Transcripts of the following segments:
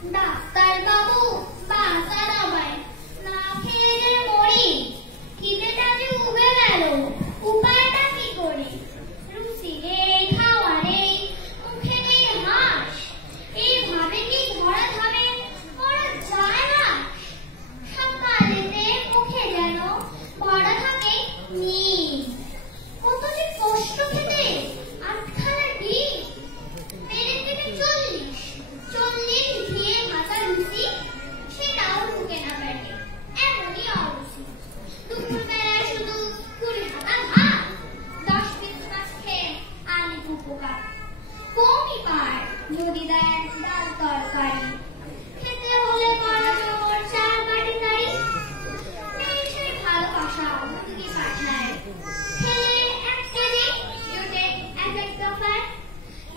Doctor বাবু বাঁচা দাবায় না খেয়ে যে মরি, খিদেটা যে উবে গেল, উপায়টা কি করে? রুচি নেই, খাওয়া নেই, মুখে নেই হাস, এইভাবে কি ধরা ধামে করা যায় না? সকালেতে মুখে যেন ভরা থাকে নিম, কত যে কষ্ট খেতে আটখানা ডিম, মেরে দিলে 40 দিয়ে ভাজা লুচি, সেটাও ঢুকে না পেটে, এমনই অরুচি। দুপুরবেলায় শুধু 20 হাতা ভাত, 10 পিস মাছ খেয়ে আমি উপকার কমই পায় যদি দেয় ডাল তরকারি। খেতে হলে বড়জোর 4 বাটি নাড়ি, নেই সেই ভালোবাসা মুরগি পাঠায়, খেলে 1 কেজি জোটে 1 দফায়।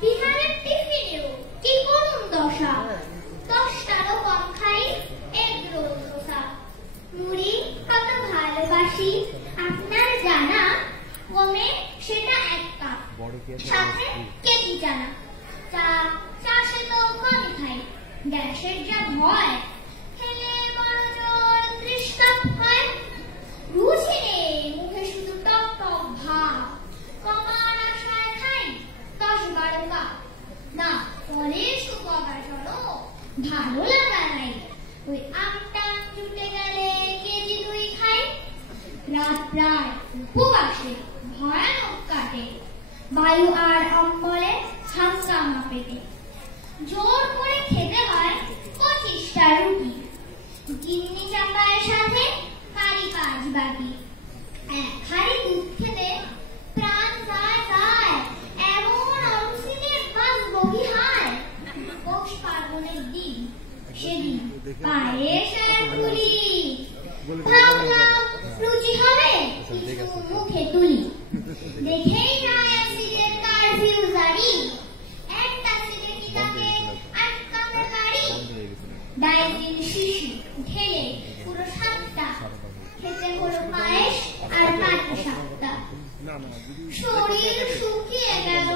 বিহারের টিফিনেও কি করুন দশা, 10টারও কম খাই এগ রোল ধোসা। মুড়ি কত ভালোবাসি আপনার জানা, কমে সেটা 1 কাপ, সাথে কেজি জানা। চা সে তো কমই খাই, গ্যাসের যা ভয়, খেলে বড়জোর 30 কাপ হয়। রুচি নেই, মুখে শুধু টক টক ভাব, কমার আশায় খাই 10-12 কাপ। না ফলে সুকবার চলো ভালো লাগা নাই, ওই আমটা জুটে গেলে কেজি 2 খাই। রাত প্রায় উপবাসে ভয়ানক কাটে, বায়ু আর অম্বলে হাঙ্গামা পেটে। জোর করে খেতে হয় 25টা রুটি, চিনি চাপায় সাথে কারি 5 বাটি। 1 হাঁড়ি দুধ খেতে প্রাণ যায় যায়, এমন অরুচিতে বাঁচবো কি হায়। পৌষ পার্বণের দিন, সেদিন পায়েস আর পুরি, ভাবলাম রুচি হবে কিছু মুখে তুলি। দেখেই নয় সিলের কারফিউ জারি, একটা সিলে কি তাকে আটকানো গাড়ি। ডাইজিন শিশি ঢেলে পুরো 7টা, খেতে হলো পায়েস আর পাটি 7টা। শরীর শুকিয়ে গেল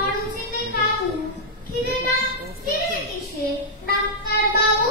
অরুচিতে কাবু, খিদেটা ফিরে কিসে ডাক্তার বাবু?